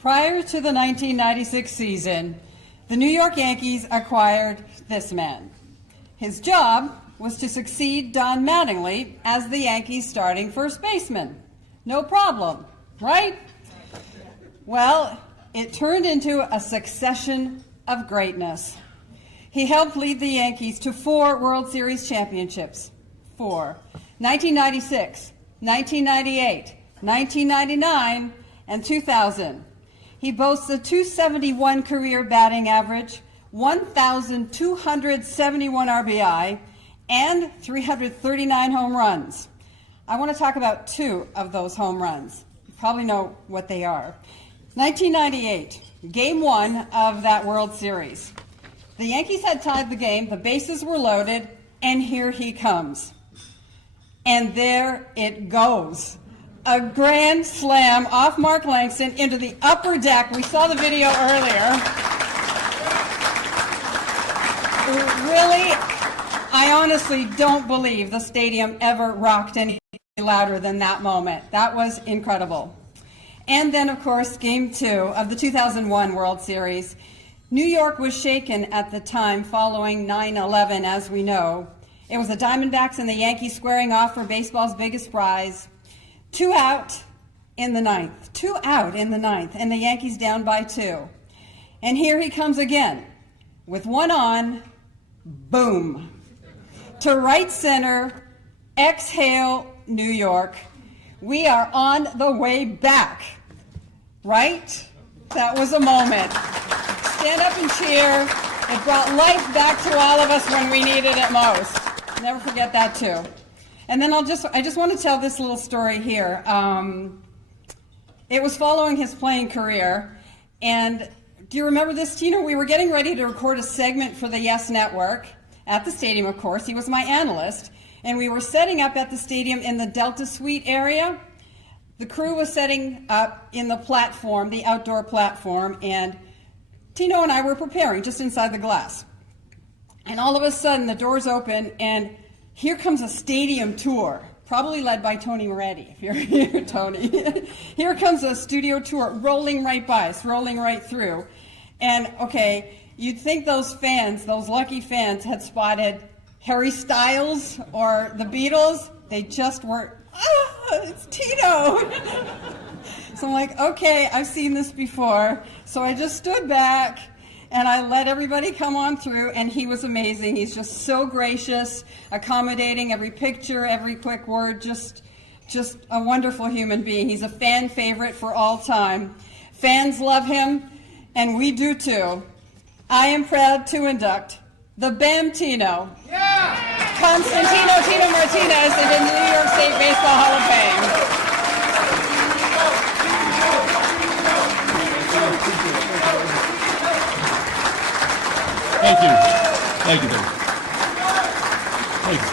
Prior to the 1996 season, the New York Yankees acquired this man. His job was to succeed Don Mattingly as the Yankees' starting first baseman. No problem, right? Well, it turned into a succession of greatness. He helped lead the Yankees to 4 World Series championships. 4. 1996, 1998, 1999, and 2000. He boasts a .271 career batting average, 1,271 RBI, and 339 home runs. I want to talk about 2 of those home runs. You probably know what they are. 1998, Game 1 of that World Series. The Yankees had tied the game, the bases were loaded, and here he comes. And there it goes. A grand slam off Mark Langston into the upper deck. We saw the video earlier. Really, I honestly don't believe the stadium ever rocked any louder than that moment. That was incredible. And then, of course, Game 2 of the 2001 World Series. New York was shaken at the time following 9/11, as we know. It was the Diamondbacks and the Yankees squaring off for baseball's biggest prize. 2 out in the ninth. 2 out in the ninth, and the Yankees down by 2. And here he comes again. With 1 on, boom. To right center, exhale, New York. We are on the way back. Right? That was a moment. Stand up and cheer. It brought life back to all of us when we needed it most. Never forget that too. And then I just want to tell this little story here. It was following his playing career, and do you remember this, Tino? We were getting ready to record a segment for the Yes Network at the stadium, of course. He was my analyst, and we were setting up at the stadium in the Delta Suite area. The crew was setting up in the platform, the outdoor platform, and Tino and I were preparing just inside the glass. And all of a sudden, the doors open, and here comes a stadium tour, probably led by Tony Moretti, if you're here, Tony. Here comes a studio tour, rolling right by us, rolling right through. And, okay, you'd think those fans, those lucky fans, had spotted Harry Styles or the Beatles. They just weren't, it's Tino. So I'm like, okay, I've seen this before. So I just stood back, and I let everybody come on through, and he was amazing. He's just so gracious, accommodating every picture, every quick word, just a wonderful human being. He's a fan favorite for all time. Fans love him, and we do too. I am proud to induct the Bam Tino, Constantino Tino Martinez into the New York State Baseball Hall of Fame. Thank you. Thank you, Dave. Thanks.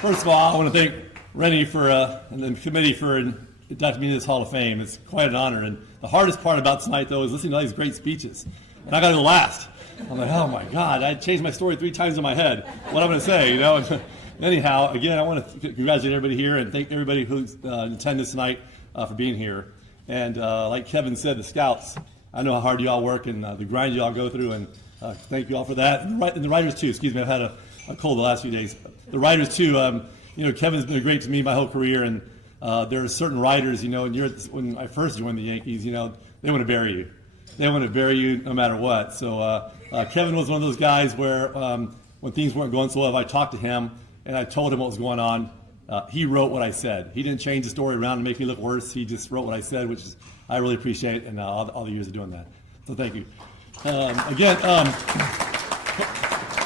First of all, I want to thank Rennie and the committee for inducting me to this Hall of Fame. It's quite an honor. And the hardest part about tonight, though, is listening to all these great speeches. And I got to go last. I'm like, oh my God, I changed my story 3 times in my head. What I'm going to say, you know. Anyhow, again, I want to congratulate everybody here and thank everybody who's in attendance tonight for being here. And like Kevin said, the scouts, I know how hard you all work and the grind you all go through, and thank you all for that. And the writers too. Excuse me, I've had a cold the last few days. The writers too. You know, Kevin's been great to me my whole career, and there are certain writers, you know, and when I first joined the Yankees, you know, they want to bury you. They want to bury you no matter what. So Kevin was one of those guys where when things weren't going so well, if I talked to him and I told him what was going on, he wrote what I said. He didn't change the story around and make me look worse. He just wrote what I said, which is I really appreciate, and all the years of doing that. So thank you. Again,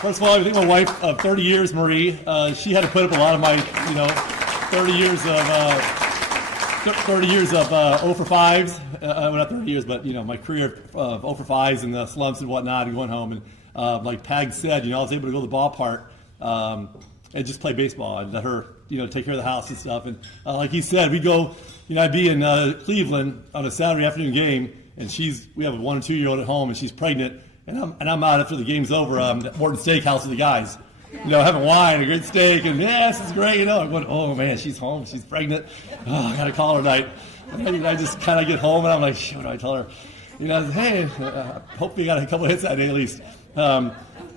first of all, I think my wife of 30 years, Marie, she had to put up a lot of my, you know, 30 years of 0 for 5s. Well, not 30 years, but, you know, my career of 0 for 5s and the slumps and whatnot, and going home. And like Pag said, you know, I was able to go to the ballpark and just play baseball and let her, you know, take care of the house and stuff. And like he said, we'd go, you know, I'd be in Cleveland on a Saturday afternoon game, and we have a 1 and 2 year old at home, and she's pregnant, and I'm out after the game's over at Morton Steakhouse with the guys. having wine, a great steak, and this is great, I'm going, oh man, she's home, she's pregnant. Oh, I got to call her tonight. And I just kind of get home, and I'm like, what do I tell her? Hey, hope you got a couple hits that day at least. But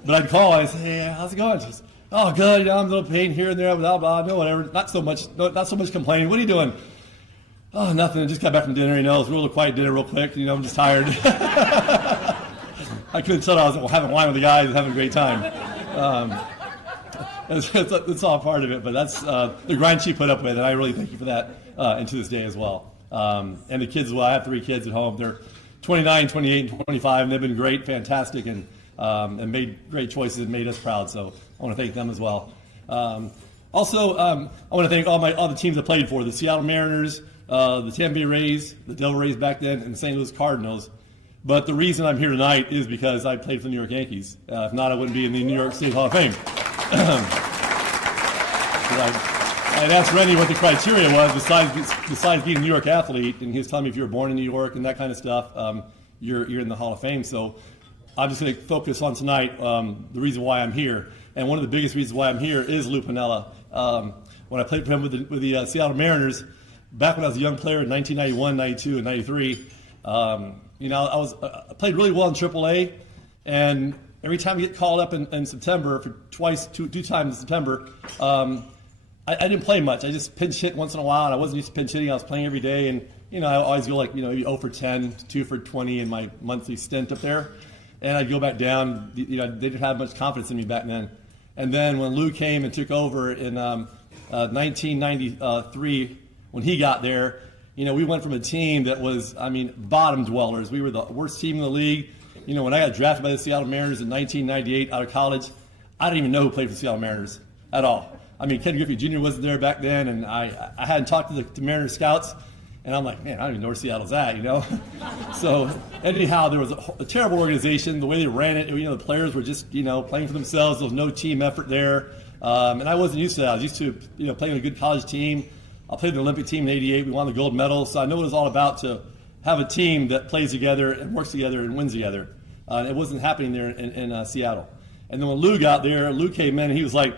I'd call, I'd say, hey, how's it going? She goes, oh, good, I'm a little pain here and there, blah, blah, no, whatever, not so much complaining. What are you doing? Oh, nothing, just got back from dinner, it was a real quiet dinner real quick, I'm just tired. I couldn't tell I was having wine with the guys and having a great time. It's all part of it, but that's the grind she put up with, and I really thank you for that, and to this day as well. And the kids, well, I have 3 kids at home. They're 29, 28, and 25, and they've been great, fantastic, and made great choices and made us proud, so I want to thank them as well. Also, I want to thank all the teams I played for, the Seattle Mariners, the Tampa Bay Rays, the Devil Rays back then, and the St. Louis Cardinals. But the reason I'm here tonight is because I played for the New York Yankees. If not, I wouldn't be in the New York State Hall of Fame. I had asked Rennie what the criteria was besides being a New York athlete, and he was telling me if you were born in New York and that kind of stuff, you're in the Hall of Fame. So I'm just going to focus on tonight the reason why I'm here. And one of the biggest reasons why I'm here is Lou Piniella. When I played for him with the Seattle Mariners, back when I was a young player in 1991, 92, and 93, I played really well in AAA, and every time I get called up in September for two times in September, I didn't play much. I just pinch hit once in a while, and I wasn't used to pinch hitting. I was playing every day, and I always go like maybe 0 for 10, 2 for 20 in my monthly stint up there, and I'd go back down. They didn't have much confidence in me back then. And then when Lou came and took over in 1993, when he got there, we went from a team that was, bottom dwellers. We were the worst team in the league. When I got drafted by the Seattle Mariners in 1998 out of college, I didn't even know who played for the Seattle Mariners at all. Ken Griffey Jr. wasn't there back then, and I hadn't talked to the Mariners scouts, and I'm like, man, I don't even know where Seattle's at, So anyhow, there was a terrible organization. The way they ran it, the players were just, playing for themselves. There was no team effort there, and I wasn't used to that. I was used to, playing a good college team. I played in the Olympic team in '88. We won the gold medal, so I know what it was all about to have a team that plays together and works together and wins together. It wasn't happening there in Seattle. And then when Lou got there, Lou came in and he was like,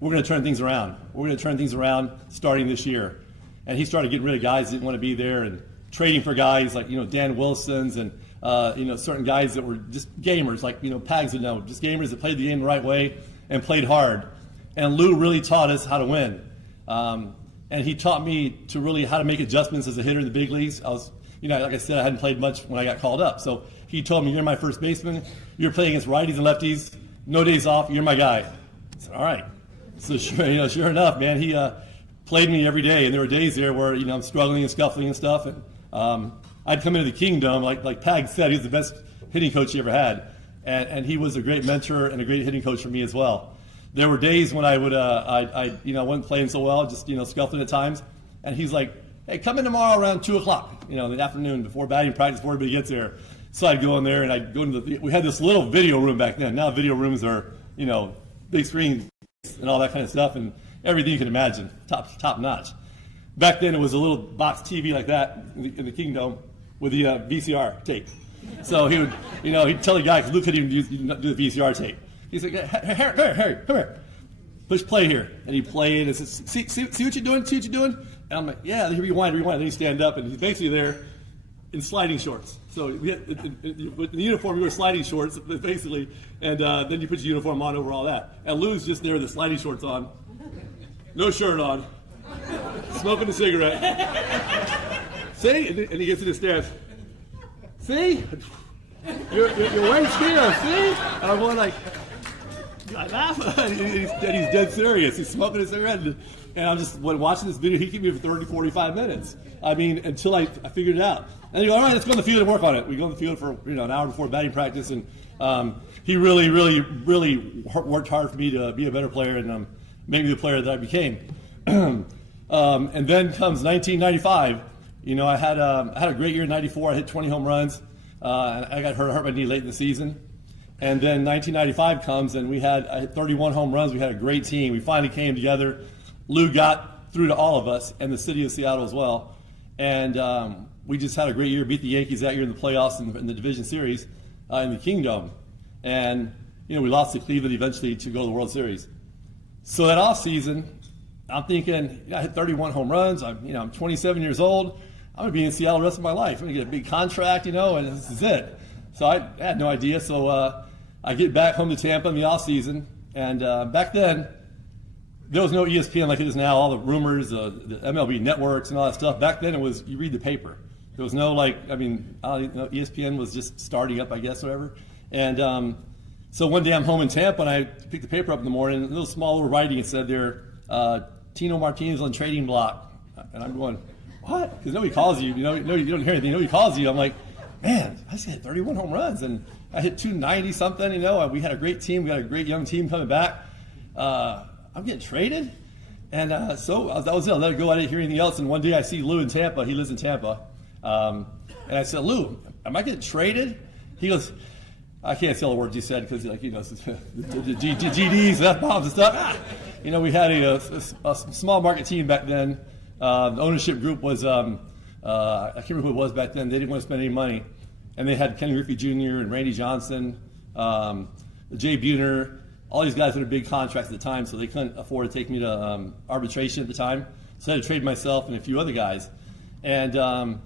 we're going to turn things around. We're going to turn things around starting this year. And he started getting rid of guys that didn't want to be there and trading for guys like, Dan Wilson's and, certain guys that were just gamers, like, Pags would know, just gamers that played the game the right way and played hard. And Lou really taught us how to win. And he taught me to really how to make adjustments as a hitter in the big leagues. I was, like I said, I hadn't played much when I got called up. So he told me, you're my first baseman. You're playing against righties and lefties. No days off. You're my guy. I said, all right. So sure enough, man, he played me every day. And there were days there where, I'm struggling and scuffling and stuff. And I'd come into the Kingdom, like Pag said, he was the best hitting coach he ever had. And he was a great mentor and a great hitting coach for me as well. There were days when I would, I wasn't playing so well, just, scuffling at times. And he's like, hey, come in tomorrow around 2 o'clock, in the afternoon before batting practice, before everybody gets there. So I'd go in there and I'd go into we had this little video room back then. Now video rooms are, big screens and all that kind of stuff and everything you can imagine, top notch. Back then it was a little box TV like that in the Kingdom with the VCR tape. So he would, he'd tell the guy, because Luke couldn't even do the VCR tape. He's like, Harry, come here. Push play here. And he'd play it and says, see what you're doing? See what you're doing? And I'm like, yeah, rewind. Then he'd stand up and he's basically there in sliding shorts. So we had, with the uniform, you wear sliding shorts, basically, and then you put your uniform on over all that. And Lou's just there with the sliding shorts on, no shirt on, smoking a cigarette. See? And he gets in his stance. See? You're wearing skin, see? And I'm going like, I laugh, and he's dead serious. He's smoking a cigarette, and I'm just watching this video. He kept me for 30, 45 minutes. Until I figured it out. And you go, all right, let's go on the field and work on it. We go on the field for an hour before batting practice, and he really worked hard for me to be a better player and make me the player that I became. And then comes 1995. I had a great year in '94. I hit 20 home runs. I got hurt my knee late in the season. And then 1995 comes, and I hit 31 home runs. We had a great team. We finally came together. Lou got through to all of us, and the city of Seattle as well. And we just had a great year, beat the Yankees that year in the playoffs and in the division series in the Kingdom. And, we lost to Cleveland eventually to go to the World Series. So that off season, I'm thinking, I hit 31 home runs. I'm 27 years old. I'm going to be in Seattle the rest of my life. I'm going to get a big contract, and this is it. So I had no idea. So I get back home to Tampa in the off season, and back then there was no ESPN like it is now. All the rumors, the MLB networks, and all that stuff. Back then it was you read the paper. There was no ESPN was just starting up, I guess, whatever. And so one day I'm home in Tampa, and I picked the paper up in the morning, and a little small little writing, it said there, Tino Martinez on trading block. And I'm going, what? Because nobody calls you. You don't hear anything. Nobody calls you. I'm like, man, I just hit 31 home runs, and I hit 290 something. We had a great team. We got a great young team coming back. I'm getting traded, and so that was it. I let it go. I didn't hear anything else. And one day I see Lou in Tampa. He lives in Tampa, and I said, Lou, am I getting traded? He goes, I can't say all the words he said because, the GDs, F-bombs and stuff. We had a small market team back then. The ownership group was, I can't remember who it was back then. They didn't want to spend any money. And they had Kenny Griffey Jr. and Randy Johnson, Jay Buhner. All these guys had big contracts at the time, so they couldn't afford to take me to arbitration at the time. So I had to trade myself and a few other guys. And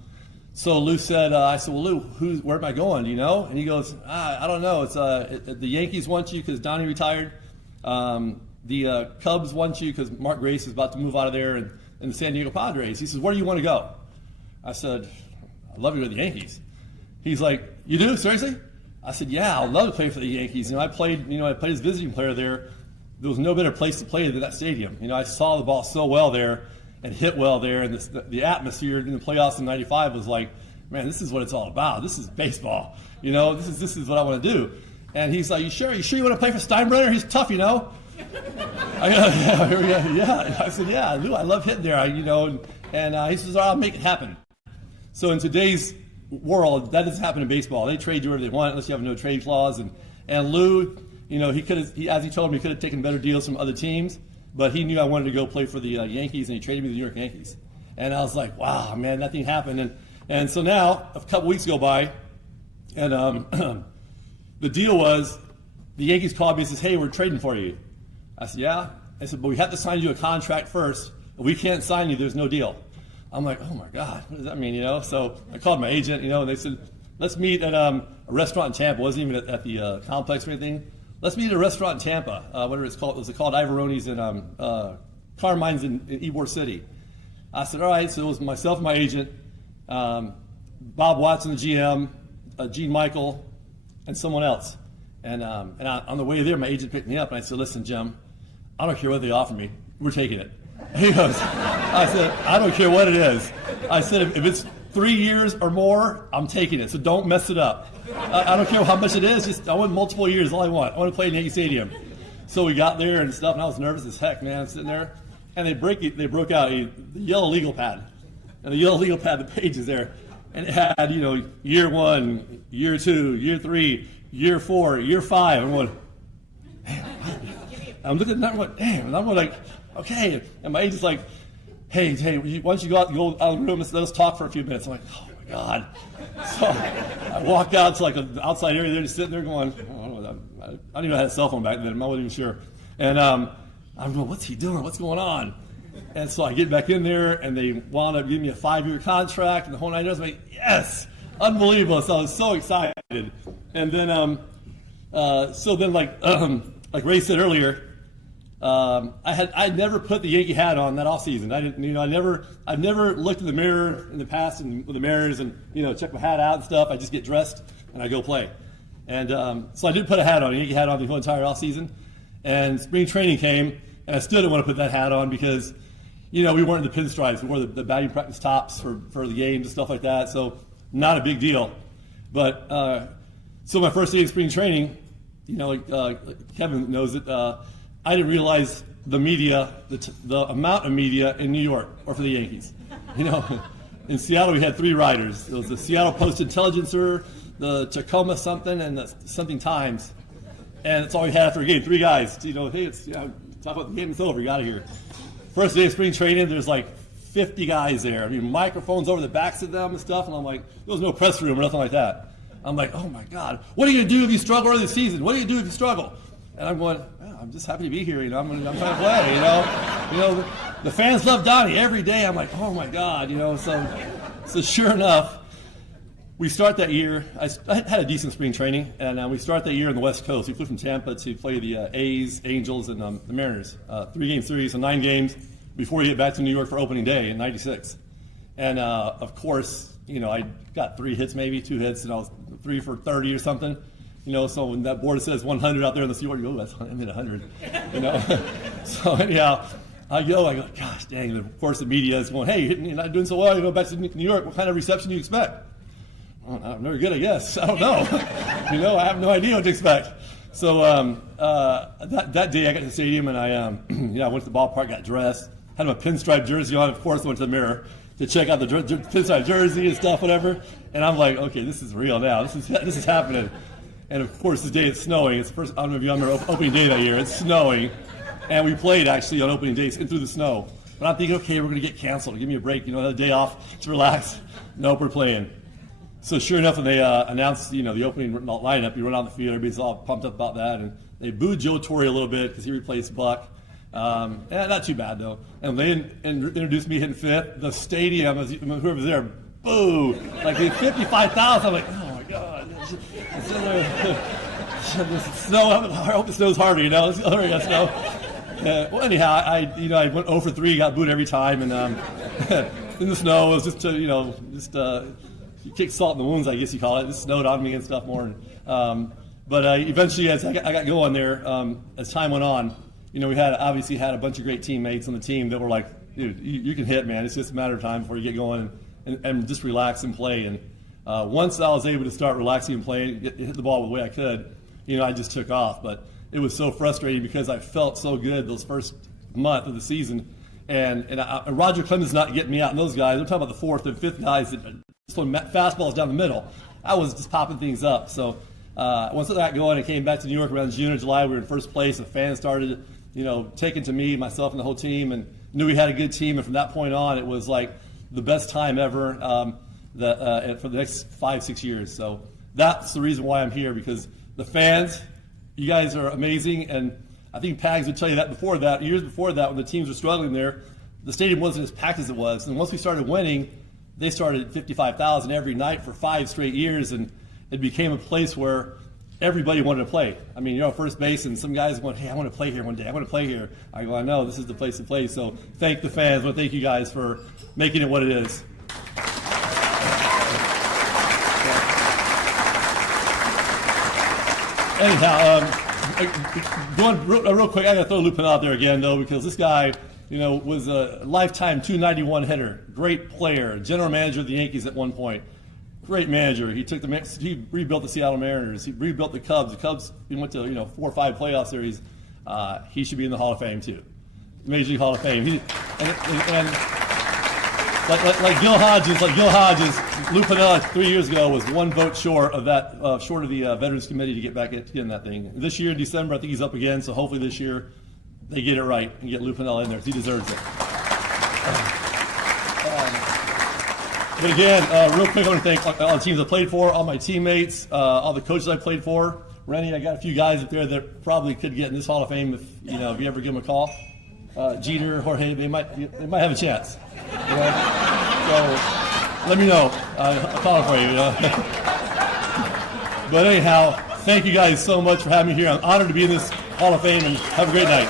so Lou said, I said, well, Lou, where am I going, do you know? And he goes, I don't know. It's the Yankees want you because Donnie retired. The Cubs want you because Mark Grace is about to move out of there, and the San Diego Padres. He says, where do you want to go? I said, I'd love to go to the Yankees. He's like, you do? Seriously? I said, yeah, I'd love to play for the Yankees. I played as visiting player there. There was no better place to play than that stadium. I saw the ball so well there and hit well there, and the atmosphere in the playoffs in '95 was like, man, this is what it's all about. This is baseball. This is what I want to do. And he's like, you sure you want to play for Steinbrenner? He's tough, Yeah. I said, yeah, Lou, I love hitting there, and he says, I'll make it happen. So in today's world, that doesn't happen in baseball. They trade you wherever they want unless you have no trade clause. And Lou, as he told me, he could have taken better deals from other teams, but he knew I wanted to go play for the Yankees, and he traded me to the New York Yankees. And I was like, wow, man, that thing happened. And so now, a couple weeks go by, and the deal was the Yankees called me and says, hey, we're trading for you. I said, yeah. I said, but we have to sign you a contract first. If we can't sign you, there's no deal. I'm like, oh, my God, what does that mean, So I called my agent, and they said, let's meet at a restaurant in Tampa. It wasn't even at the complex or anything. Let's meet at a restaurant in Tampa, whatever it's called. Was it called Ivoroni's in Carmine's in Ybor City? I said, all right. So it was myself and my agent, Bob Watson, the GM, Gene Michael, and someone else. And on the way there, my agent picked me up, and I said, listen, Jim, I don't care what they offer me. We're taking it. He goes, I said, I don't care what it is. I said, if it's 3 years or more, I'm taking it. So don't mess it up. I don't care how much it is. I want multiple years. All I want. I want to play in Yankee Stadium. So we got there and stuff, and I was nervous as heck, man. I'm sitting there, and they broke out the yellow legal pad. And the yellow legal pad, the page is there. And it had, year 1, year 2, year 3, year 4, year 5. I'm going, man, I'm looking at that and I'm going, damn. And I'm going like, okay. And my agent's like, hey, why don't you go out of the room and let us talk for a few minutes? I'm like, oh, my God. So I walk out to an outside area there, just sitting there going, I don't even know I had a cell phone back then. I wasn't even sure. And I'm going, what's he doing? What's going on? And so I get back in there, and they wound up giving me a 5-year contract, and the whole night I was like, yes, unbelievable. So I was so excited. And then, like Ray said earlier, I never put the Yankee hat on that off season. I've never looked in the mirror in the past and with the mirrors and check my hat out and stuff. I just get dressed and I go play. And so I did put a Yankee hat on the whole entire off season. And spring training came, and I still didn't want to put that hat on because we weren't in the pinstripes. We wore the batting practice tops for the games and stuff like that. So not a big deal. But so my first day of spring training, Kevin knows it. I didn't realize the media, the amount of media in New York or for the Yankees. In Seattle we had 3 writers. There was the Seattle Post-Intelligencer, the Tacoma something, and the something Times. And that's all we had after a game. 3 guys. Hey, it's talk about the game. It's over. You got out of here. First day of spring training, there's like 50 guys there. I mean, microphones over the backs of them and stuff. And I'm like, there was no press room or nothing like that. I'm like, oh my God, what are you gonna do if you struggle early this season? What are you gonna do if you struggle? And I'm going, oh, I'm just happy to be here. I'm trying to play. The fans love Donnie every day. I'm like, oh my God. So sure enough, we start that year. I had a decent spring training, and we start that year on the West Coast. We flew from Tampa to play the A's, Angels, and the Mariners. 3-game series, so 9 games before you get back to New York for opening day in '96. And of course, I got 3 hits, maybe 2 hits, and I was 3 for 30 or something. So when that board says 100 out there in the field, you go, I hit 100. So anyhow, I go, gosh dang. And of course, the media is going, hey, you're not doing so well. You go back to New York. What kind of reception do you expect? I'm very good, I guess. I don't know. I have no idea what to expect. So that day I got to the stadium and I went to the ballpark, got dressed, had my pinstripe jersey on. Of course, I went to the mirror to check out the pinstripe jersey and stuff, whatever. And I'm like, okay, this is real now. This is happening. And of course, this day it's snowing. It's the first, I don't know if you remember opening day that year. It's snowing, and we played actually on opening days in through the snow. But I'm thinking, okay, we're going to get canceled. Give me a break, another day off to relax. Nope, we're playing. So sure enough, when they announced, the opening lineup, you run out the field, everybody's all pumped up about that, and they booed Joe Torre a little bit because he replaced Buck. Not too bad though. And they introduced me hitting 5th. The stadium, whoever was there, boo! Like 55,000. I'm like, oh my God! Snow. I hope it snows harder. Let's hurry up, snow. Well, anyhow, I went 0 for 3, got booed every time, and in the snow, it was just you kick salt in the wounds, I guess you call it. It just snowed on me and stuff more. But eventually, as I got going there, as time went on, we obviously had a bunch of great teammates on the team that were like, dude, you can hit, man. It's just a matter of time before you get going and just relax and play. And once I was able to start relaxing and playing, hit the ball the way I could, I just took off. But it was so frustrating because I felt so good those first month of the season. And Roger Clemens not getting me out, and those guys, I'm talking about the 4th and 5th guys that throwing fastballs down the middle. I was just popping things up. So once I got going, I came back to New York around June or July. We were in first place. The fans started, taking to me, myself, and the whole team, and knew we had a good team. And from that point on, it was like the best time ever for the next 5-6 years. So that's the reason why I'm here, because the fans, you guys are amazing. And I think Pags would tell you that before that, years before that, when the teams were struggling there, the stadium wasn't as packed as it was. And once we started winning, they started at 55,000 every night for 5 straight years, and it became a place where everybody wanted to play. I mean, you're on first base, and some guys went, hey, I want to play here one day. I want to play here. I go, I know, this is the place to play. So thank the fans. I want to thank you guys for making it what it is. Anyhow, going real quick, I got to throw Lou Piniella out there again, though, because this guy, was a lifetime 291 hitter, great player, general manager of the Yankees at one point, great manager. He rebuilt the Seattle Mariners. He rebuilt the Cubs. The Cubs, he went to 4 or 5 playoff series. He should be in the Hall of Fame too, Major League Hall of Fame. And like Gil Hodges, Lou Piniella 3 years ago was 1 vote short of that, short of the Veterans Committee to get back in that thing. This year in December, I think he's up again. So hopefully this year they get it right and get Lou Piniella in there, because he deserves it. But again, real quick, I want to thank all the teams I played for, all my teammates, all the coaches I played for. Rennie, I got a few guys up there that probably could get in this Hall of Fame if you ever give them a call. Jeter, Jorge, they might have a chance. So let me know. I'll call for you. But anyhow, thank you guys so much for having me here. I'm honored to be in this Hall of Fame, and have a great night.